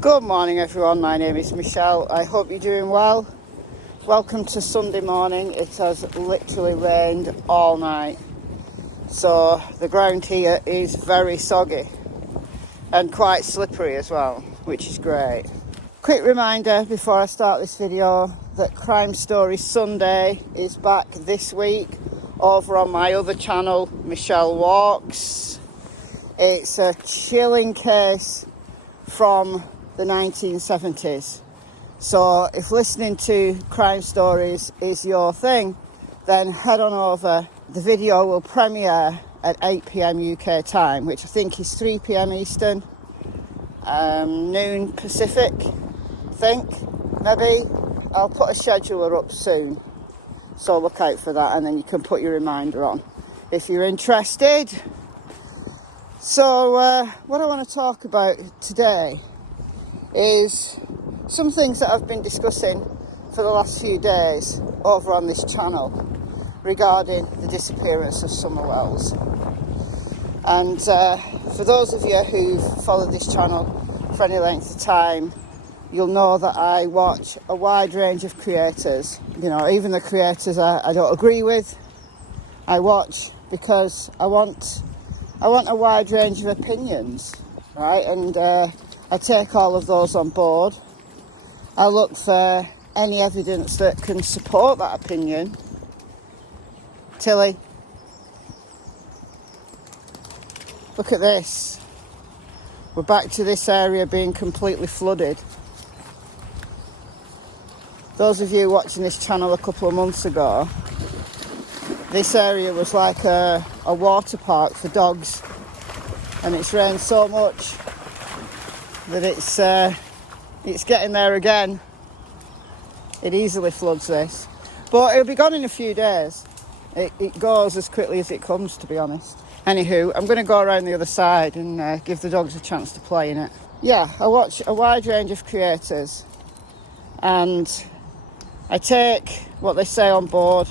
Good morning everyone, my name is Michelle. I hope you're doing well. Welcome to Sunday morning. It has literally rained all night. So the ground here is very soggy and quite slippery as well, which is great. Quick reminder before I start this video that Crime Story Sunday is back this week over on my other channel, Michelle Walks. It's a chilling case from the 1970s. So if listening to crime stories is your thing, then head on over. The video will premiere at 8 p.m. UK time, which I think is 3 p.m. Eastern, noon Pacific, I think, maybe. I'll put a scheduler up soon, so look out for that, and then you can put your reminder on if you're interested. So what I want to talk about today is some things that I've been discussing for the last few days over on this channel regarding the disappearance of Summer Wells. And for those of you who've followed this channel for any length of time, you'll know that I watch a wide range of creators. You know, even the creators I don't agree with, I watch because I want a wide range of opinions, right? And I take all of those on board. I look for any evidence that can support that opinion. Tilly, look at this. We're back to this area being completely flooded. Those of you watching this channel a couple of months ago, this area was like a water park for dogs, and it's rained so much that it's getting there again. It easily floods this, but it'll be gone in a few days. It goes as quickly as it comes, to be honest. Anywho, I'm going to go around the other side and give the dogs a chance to play in it. Yeah, I watch a wide range of creators and I take what they say on board.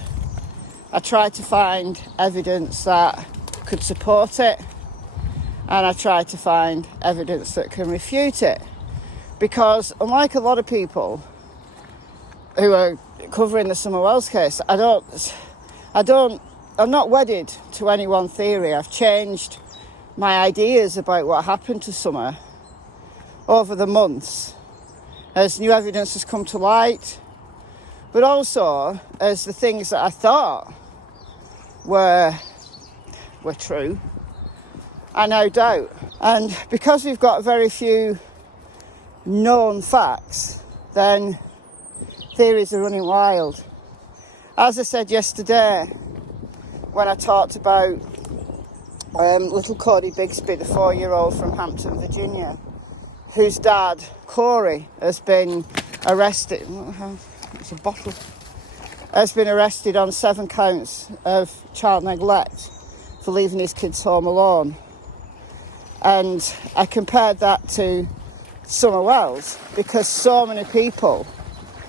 I try to find evidence that could support it, and I try to find evidence that can refute it. Because unlike a lot of people who are covering the Summer Wells case, I'm not wedded to any one theory. I've changed my ideas about what happened to Summer over the months as new evidence has come to light, but also as the things that I thought were true, I now doubt. And because we've got very few known facts, then theories are running wild. As I said yesterday when I talked about little Cody Bigsby, the 4-year-old from Hampton, Virginia, whose dad, Corey, has been arrested. It's a bottle. Has been arrested on 7 counts of child neglect for leaving his kids home alone. And I compared that to Summer Wells because so many people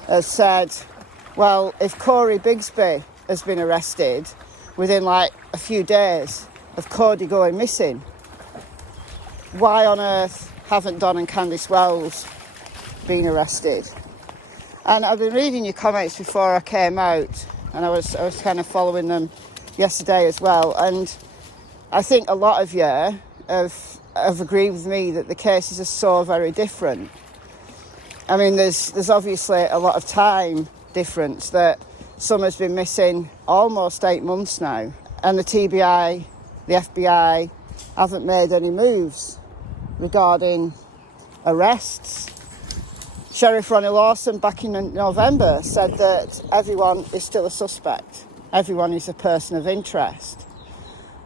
have said, well, if Corey Bigsby has been arrested within like a few days of Cody going missing, why on earth haven't Don and Candus Wells been arrested? And I've been reading your comments before I came out, and I was kind of following them yesterday as well. And I think a lot of you have agreed with me that the cases are so very different. I mean, there's obviously a lot of time difference that Summer's been missing almost 8 months now, and the TBI, the FBI, haven't made any moves regarding arrests. Sheriff Ronnie Lawson back in November said that everyone is still a suspect. Everyone is a person of interest.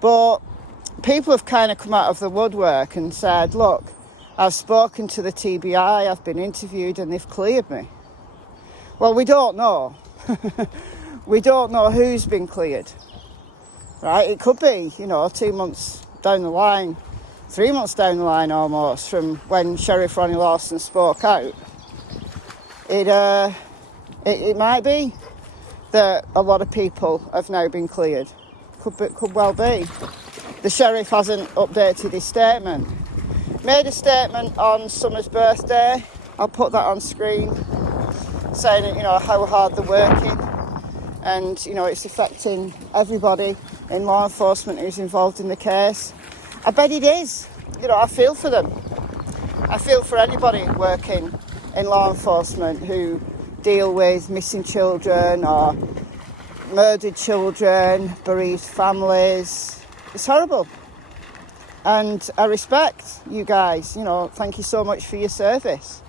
But people have kind of come out of the woodwork and said, look, I've spoken to the TBI, I've been interviewed, and they've cleared me. Well, we don't know. We don't know who's been cleared, right? It could be, 2 months down the line, 3 months down the line almost from when Sheriff Ronnie Lawson spoke out. It might be that a lot of people have now been cleared. Could well be. The sheriff hasn't updated his statement. made a statement on Summer's birthday. I'll put that on screen, saying, you know, how hard they're working, and, you know, it's affecting everybody in law enforcement who's involved in the case. I bet it is. You know, I feel for them. I feel for anybody working in law enforcement who deal with missing children or murdered children, bereaved families. It's horrible. And I respect you guys, you know, thank you so much for your service.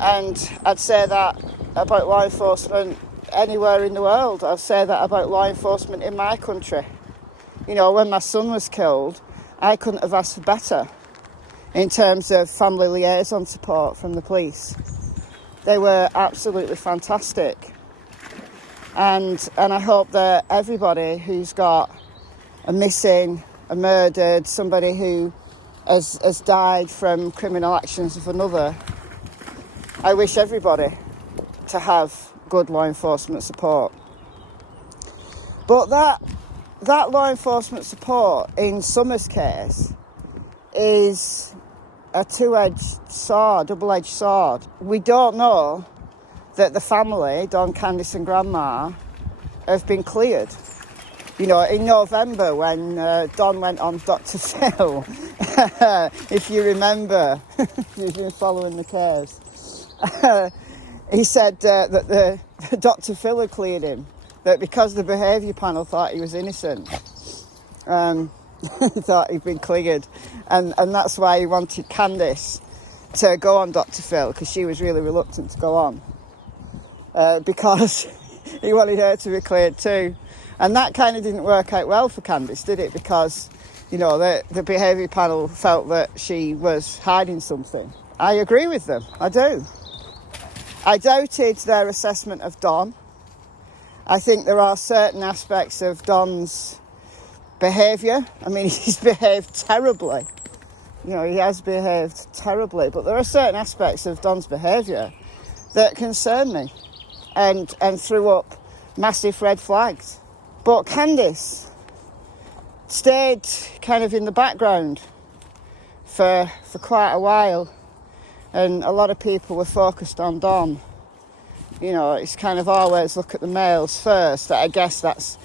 And I'd say that about law enforcement anywhere in the world. I'd say that about law enforcement in my country. You know, when my son was killed, I couldn't have asked for better in terms of family liaison support from the police. They were absolutely fantastic. And I hope that everybody who's got a missing, a murdered, somebody who has died from criminal actions of another, I wish everybody to have good law enforcement support. But that law enforcement support in Summer's case is a two-edged sword, double-edged sword. We don't know that the family, Don, Candus and Grandma, have been cleared. You know, in November when Don went on Dr. Phil, if you remember, if you've been following the case, he said that the Dr. Phil had cleared him, that because the behaviour panel thought he was innocent, thought he'd been cleared, and that's why he wanted Candus to go on Dr. Phil, because she was really reluctant to go on, because he wanted her to be cleared too. And that kind of didn't work out well for Candus, did it? Because, you know, the behaviour panel felt that she was hiding something. I agree with them, I do. I doubted their assessment of Don. I think there are certain aspects of Don's behaviour. I mean, he's behaved terribly. You know, he has behaved terribly. But there are certain aspects of Don's behaviour that concern me and threw up massive red flags. But Candus stayed kind of in the background for quite a while, and a lot of people were focused on Don. You know, it's kind of always look at the males first. I guess that's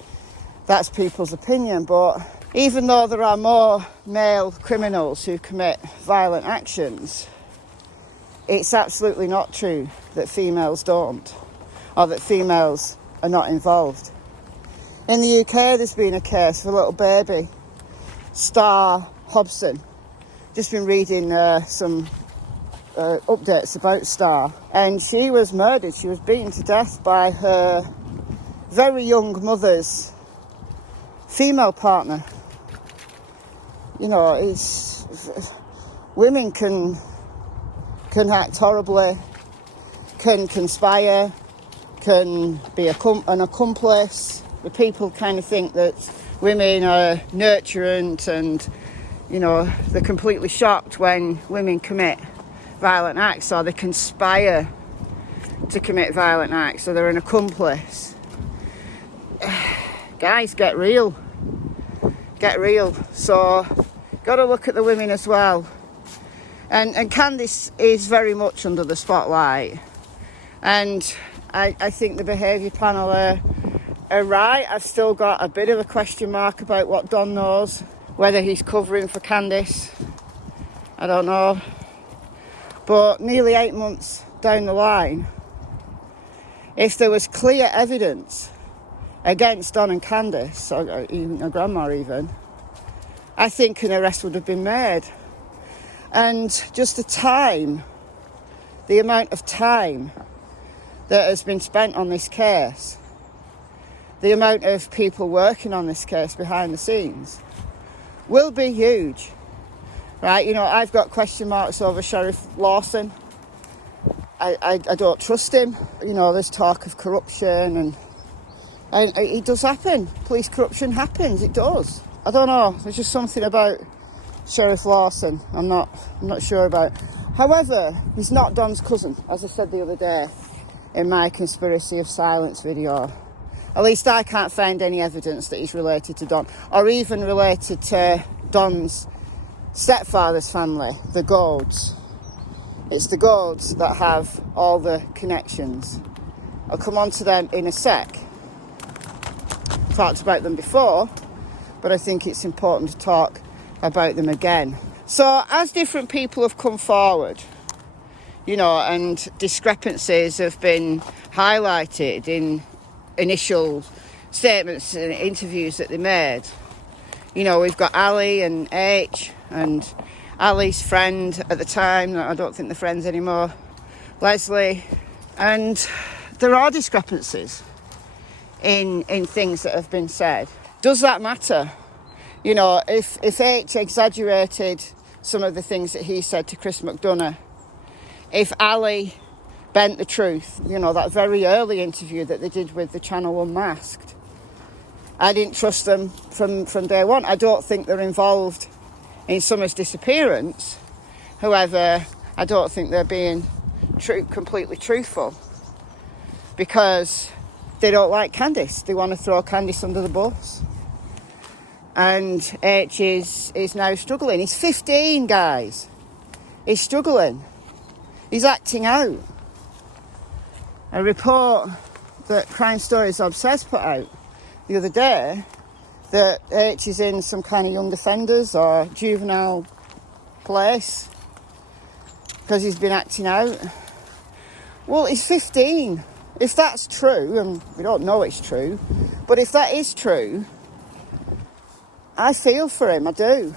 people's opinion, but even though there are more male criminals who commit violent actions, it's absolutely not true that females don't, or that females are not involved. In the UK, there's been a case of a little baby, Star Hobson. Just been reading some updates about Star, and she was murdered. She was beaten to death by her very young mother's female partner. You know, women can act horribly, can conspire, can be an accomplice. The people kind of think that women are nurturant, and, you know, they're completely shocked when women commit violent acts, or they conspire to commit violent acts, or they're an accomplice. Guys, get real. Get real. So, got to look at the women as well. And Candus is very much under the spotlight. And I think the behaviour panel are right. I've still got a bit of a question mark about what Don knows, whether he's covering for Candus. I don't know. But nearly 8 months down the line, if there was clear evidence against Don and Candus, or even a grandma even, I think an arrest would have been made. And just the amount of time that has been spent on this case, the amount of people working on this case behind the scenes, will be huge. Right, you know, I've got question marks over Sheriff Lawson. I don't trust him. You know, there's talk of corruption, and it does happen. Police corruption happens, it does. I don't know, there's just something about Sheriff Lawson I'm not sure about. However, he's not Don's cousin, as I said the other day in my Conspiracy of Silence video. At least I can't find any evidence that he's related to Don, or even related to Don's stepfather's family, the Golds. It's the Golds that have all the connections. I'll come on to them in a sec. Talked about them before, but I think it's important to talk about them again. So as different people have come forward, you know, and discrepancies have been highlighted in initial statements and interviews that they made. You know, we've got Ali and H and Ali's friend at the time, I don't think they're friends anymore, Leslie, and there are discrepancies in things that have been said. Does that matter? You know, if H exaggerated some of the things that he said to Chris McDonough, if Ali bent the truth, you know, that very early interview that they did with the Channel Unmasked, I didn't trust them from day one. I don't think they're involved in Summer's disappearance. However, I don't think they're being completely truthful, because they don't like Candus. They want to throw Candus under the bus. And H is now struggling. He's 15, guys. He's struggling. He's acting out. A report that Crime Stories Obsessed put out the other day, that H is in some kind of young offenders or juvenile place because he's been acting out. Well, he's 15. If that's true, and we don't know it's true, but if that is true, I feel for him, I do.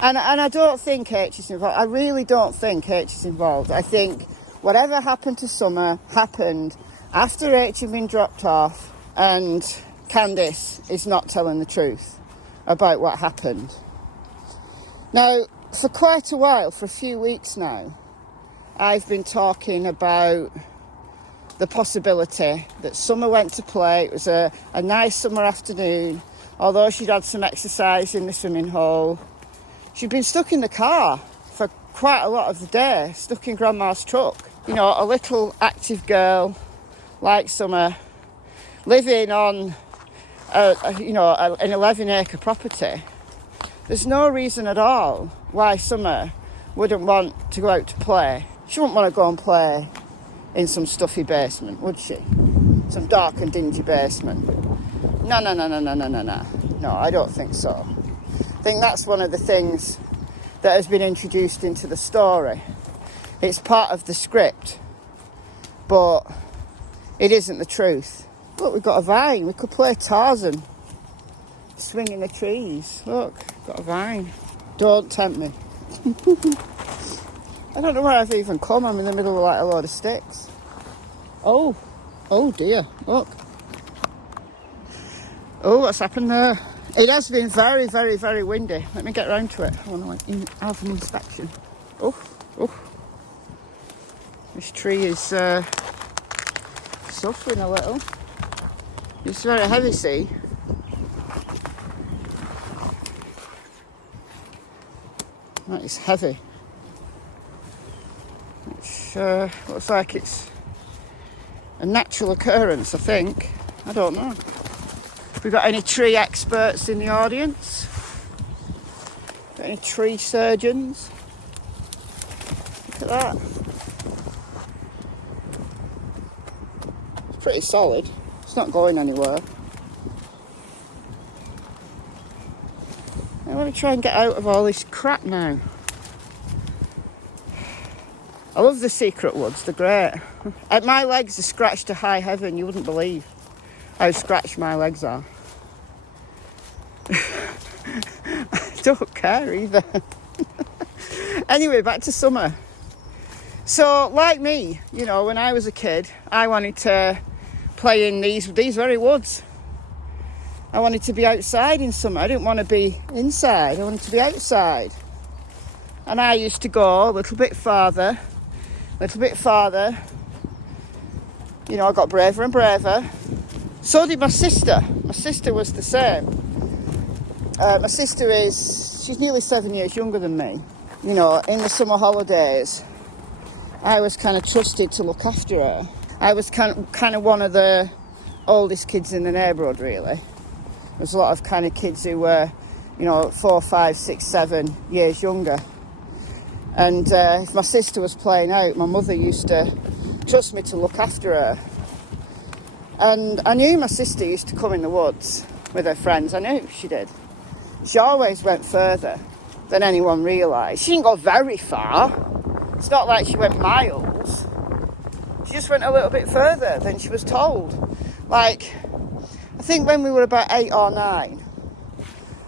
And I don't think H is involved. I really don't think H is involved. I think whatever happened to Summer happened after H had been dropped off, and Candus is not telling the truth about what happened. Now, for quite a while, for a few weeks now, I've been talking about the possibility that Summer went to play. It was a nice summer afternoon. Although she'd had some exercise in the swimming hole, she'd been stuck in the car for quite a lot of the day, stuck in Grandma's truck. You know, a little active girl like Summer, living on an 11-acre property. There's no reason at all why Summer wouldn't want to go out to play. She wouldn't want to go and play in some stuffy basement, would she? Some dark and dingy basement. No, I don't think so. I think that's one of the things that has been introduced into the story. It's part of the script, but it isn't the truth. Look, we've got a vine. We could play Tarzan, swinging the trees. Look, got a vine. Don't tempt me. I don't know where I've even come. I'm in the middle of like a load of sticks. Oh dear, look. Oh, what's happened there? It has been very, very, very windy. Let me get round to it. I want to have an inspection. Oh. This tree is suffering a little. It's very heavy, see? That is heavy. Which looks like it's a natural occurrence, I think. I don't know. Have we got any tree experts in the audience? Got any tree surgeons? Look at that. It's pretty solid. It's not going anywhere. I want to try and get out of all this crap now. I love the secret woods, they're great. My legs are scratched to high heaven, you wouldn't believe how scratched my legs are. I don't care either. Anyway, back to Summer. So, like me, you know, when I was a kid, I wanted to play in these very woods. I wanted to be outside in summer. I didn't want to be inside. I wanted to be outside. And I used to go a little bit farther. You know, I got braver and braver. So did my sister. My sister was the same. My sister she's nearly 7 years younger than me. You know, in the summer holidays, I was kind of trusted to look after her. I was kind of one of the oldest kids in the neighbourhood, really. There's a lot of kind of kids who were you know, 4, 5, 6, 7 years younger. And if my sister was playing out, my mother used to trust me to look after her. And I knew my sister used to come in the woods with her friends. I knew she did. She always went further than anyone realised. She didn't go very far. It's not like she went miles. She just went a little bit further than she was told. Like, I think when we were about 8 or 9,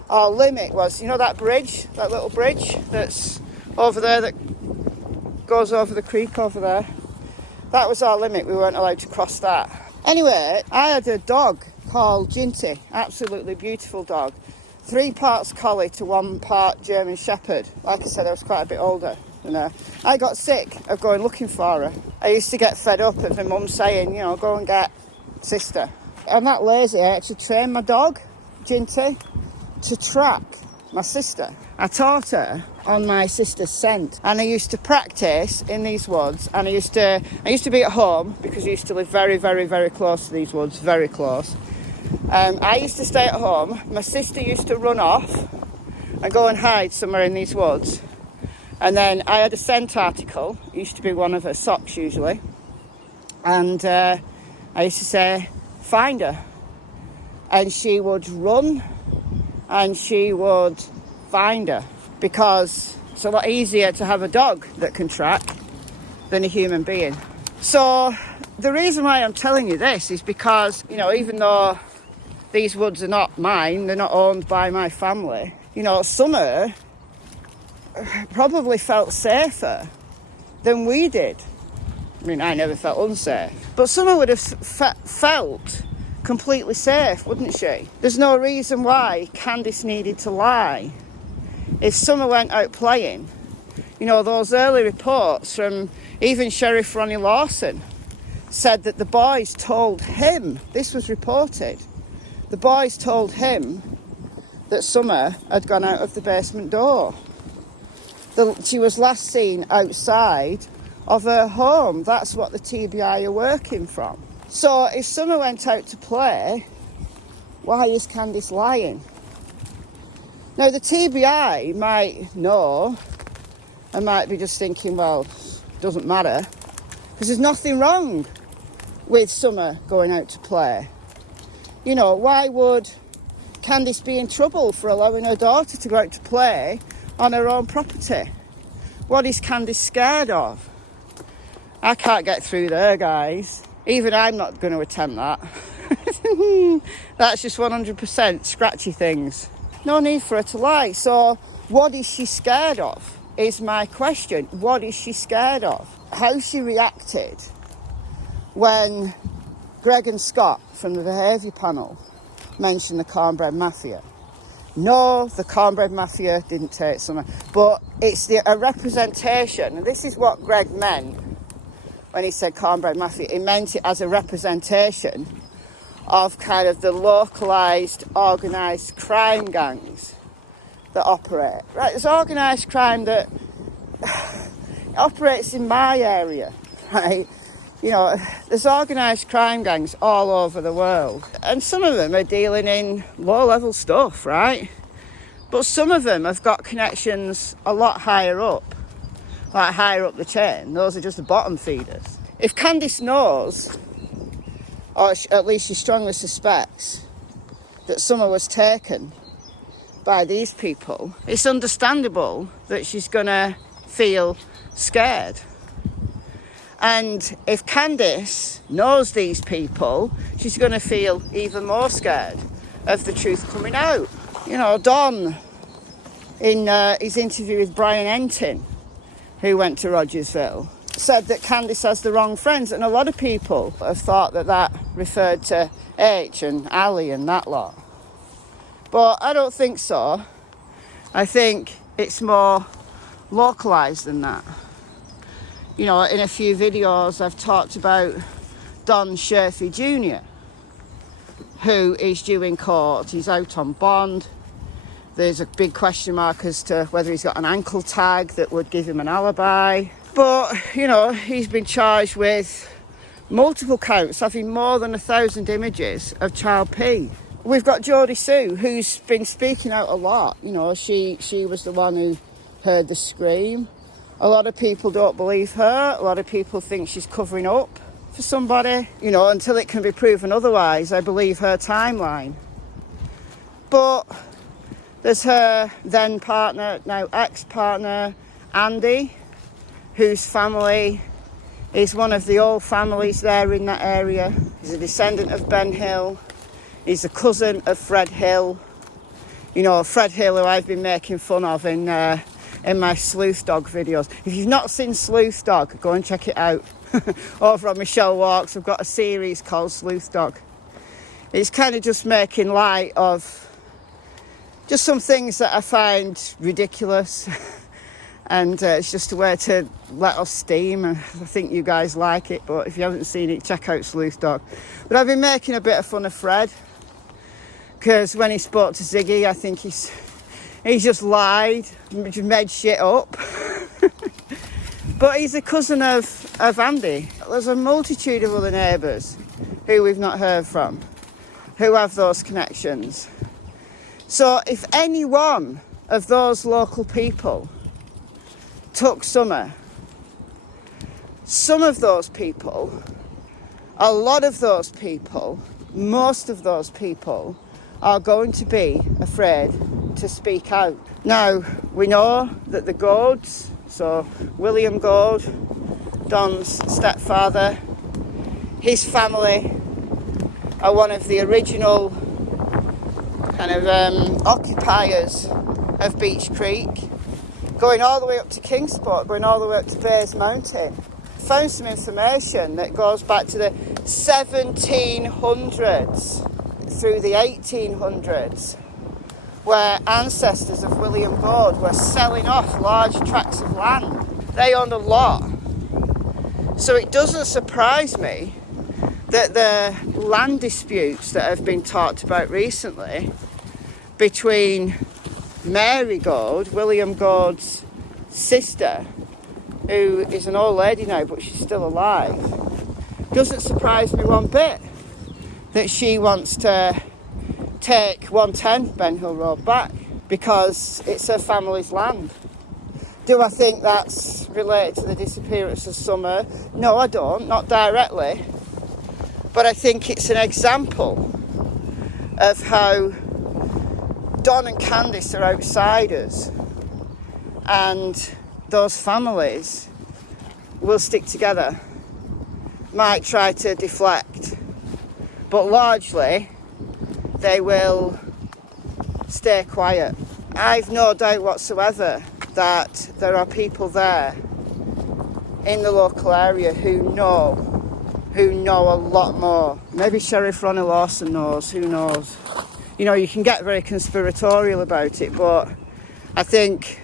our limit was, you know that bridge, that little bridge that's over there that goes over the creek over there? That was our limit. We weren't allowed to cross that. Anyway, I had a dog called Ginty, absolutely beautiful dog. 3 parts collie to 1 part German Shepherd. Like I said, I was quite a bit older than her. I got sick of going looking for her. I used to get fed up of my mum saying, you know, go and get sister. I'm that lazy, I actually trained my dog, Ginty, to track my sister. I taught her on my sister's scent, and I used to practice in these woods, and I used to be at home because I used to live very, very, very close to these woods, very close. I used to stay at home. My sister used to run off and go and hide somewhere in these woods, and then I had a scent article. It used to be one of her socks usually, and I used to say, find her, and she would run and she would find her, because it's a lot easier to have a dog that can track than a human being. So the reason why I'm telling you this is because, you know, even though these woods are not mine, they're not owned by my family, you know, Summer probably felt safer than we did. I mean, I never felt unsafe, but Summer would have felt completely safe, wouldn't she? There's no reason why Candus needed to lie. If Summer went out playing, you know, those early reports from even Sheriff Ronnie Lawson said that the boys told him, this was reported, the boys told him that Summer had gone out of the basement door. She was last seen outside of her home. That's what the TBI are working from. So if Summer went out to play, why is Candus lying? Now the TBI might know and might be just thinking, well, it doesn't matter, because there's nothing wrong with Summer going out to play. You know, why would Candus be in trouble for allowing her daughter to go out to play on her own property? What is Candus scared of? I can't get through there, guys. Even I'm not going to attempt that. That's just 100% scratchy things. No need for her to lie. So what is she scared of is my question. What is she scared of? How she reacted when Greg and Scott from the behaviour panel mentioned the cornbread mafia. No, the cornbread mafia didn't take Summer, but it's a representation, and this is what Greg meant when he said cornbread mafia. He meant it as a representation of kind of the localised organised crime gangs that operate. Right, there's organised crime that operates in my area, right? You know, there's organised crime gangs all over the world, and some of them are dealing in low-level stuff, right? But some of them have got connections a lot higher up, like higher up the chain. Those are just the bottom feeders. If Candus knows, or at least she strongly suspects, that Summer was taken by these people, it's understandable that she's going to feel scared. And if Candus knows these people, she's going to feel even more scared of the truth coming out. You know, Don, in his interview with Brian Entin, who went to Rogersville, said that Candus has the wrong friends, and a lot of people have thought that that referred to H and Ali and that lot. But I don't think so. I think it's more localised than that. You know, in a few videos I've talked about Don Sherfy Jr., who is due in court. He's out on bond. There's a big question mark as to whether he's got an ankle tag that would give him an alibi. But, you know, he's been charged with multiple counts, having more than 1,000 images of child P. we've got Geordie Sue, who's been speaking out a lot. You know, she was the one who heard the scream. A lot of people don't believe her. A lot of people think she's covering up for somebody. You know, until it can be proven otherwise, I believe her timeline. But there's her then partner, now ex-partner, Andy, whose family is one of the old families there in that area. He's a descendant of Ben Hill. He's a cousin of Fred Hill. You know, Fred Hill, who I've been making fun of in my Sleuth Dog videos. If you've not seen Sleuth Dog, go and check it out. Over on Michelle Walks, I've got a series called Sleuth Dog. It's kind of just making light of just some things that I find ridiculous. And it's just a way to let off steam. I think you guys like it, but if you haven't seen it, check out Sleuth Dog. But I've been making a bit of fun of Fred, because when he spoke to Ziggy, I think he's just lied, just made shit up. But he's a cousin of Andy. There's a multitude of other neighbours who we've not heard from, who have those connections. So if any one of those local people took Summer, some of those people, a lot of those people, most of those people are going to be afraid to speak out. Now, we know that the Goads, so William Goad, Don's stepfather, his family are one of the original kind of occupiers of Beach Creek, going all the way up to Kingsport, going all the way up to Bays Mountain. Found some information that goes back to the 1700s through the 1800s, where ancestors of William Goad were selling off large tracts of land. They owned a lot. So it doesn't surprise me that the land disputes that have been talked about recently between Mary Goad, William Goad's sister, who is an old lady now but she's still alive, doesn't surprise me one bit that she wants to take 110 Ben Hill Road back because it's her family's land. Do I think that's related to the disappearance of Summer? No, I don't, not directly. But I think it's an example of how Don and Candice are outsiders and those families will stick together, might try to deflect, but largely they will stay quiet. I've no doubt whatsoever that there are people there in the local area who know a lot more. Maybe Sheriff Ronnie Lawson knows, who knows. You know, you can get very conspiratorial about it, but I think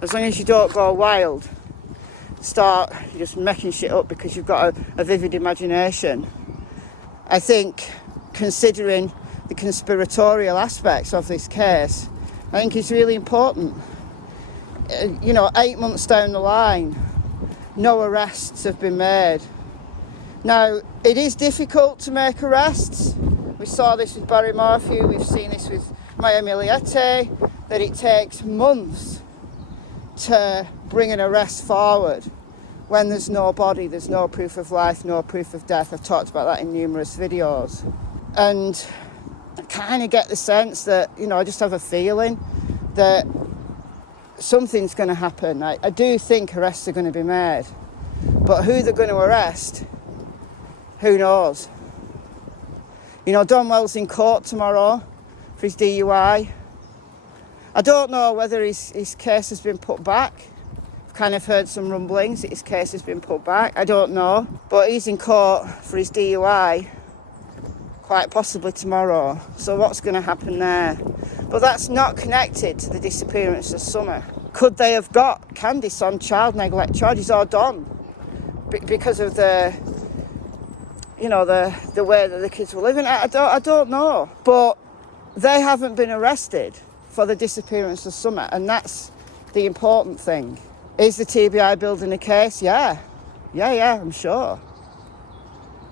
as long as you don't go wild, start just making shit up because you've got a vivid imagination, I think considering the conspiratorial aspects of this case, I think it's really important. You know, 8 months down the line, no arrests have been made. Now, it is difficult to make arrests. We saw this with Barry Morphew, we've seen this with Maya Miliete, that it takes months to bring an arrest forward when there's no body, there's no proof of life, no proof of death. I've talked about that in numerous videos. And I kind of get the sense that, you know, I just have a feeling that something's going to happen. I do think arrests are going to be made. But who they're going to arrest, who knows? You know, Don Wells in court tomorrow for his DUI. I don't know whether his case has been put back. I've kind of heard some rumblings that his case has been put back. I don't know. But he's in court for his DUI quite possibly tomorrow. So what's going to happen there? But that's not connected to the disappearance of Summer. Could they have got Candice on child neglect charges or Don? Because of the way that the kids were living. I don't know. But they haven't been arrested for the disappearance of Summer, and that's the important thing. Is the TBI building a case? Yeah, I'm sure.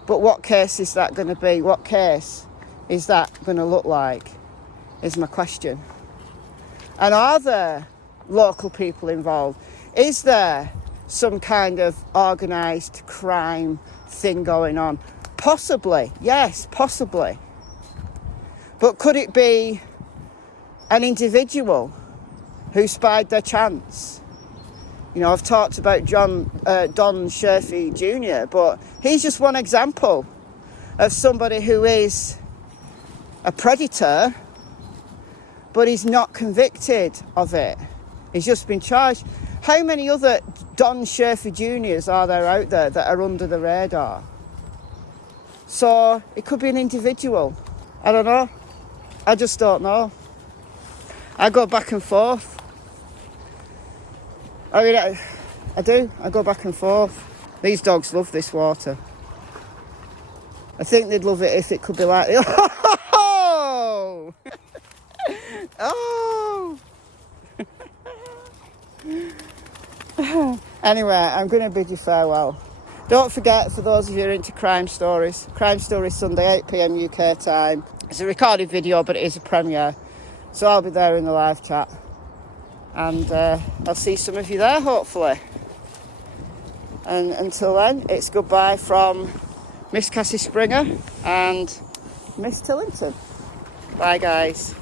But what case is that going to be? What case is that going to look like, is my question. And are there local people involved? Is there some kind of organised crime thing going on? Possibly, yes, possibly. But could it be an individual who spied their chance? You know, I've talked about Don Sherfy Jr., but he's just one example of somebody who is a predator, but he's not convicted of it. He's just been charged. How many other Don Sherfy Jr.'s are there out there that are under the radar? So it could be an individual. I don't know. I just don't know. I go back and forth. I mean, I do. I go back and forth. These dogs love this water. I think they'd love it if it could be like... Oh! Oh! Anyway, I'm going to bid you farewell. Don't forget, for those of you who are into Crime Stories Sunday, 8 PM UK time. It's a recorded video, but it is a premiere. So I'll be there in the live chat. And I'll see some of you there, hopefully. And until then, it's goodbye from Miss Cassie Springer and Miss Tillington. Bye, guys.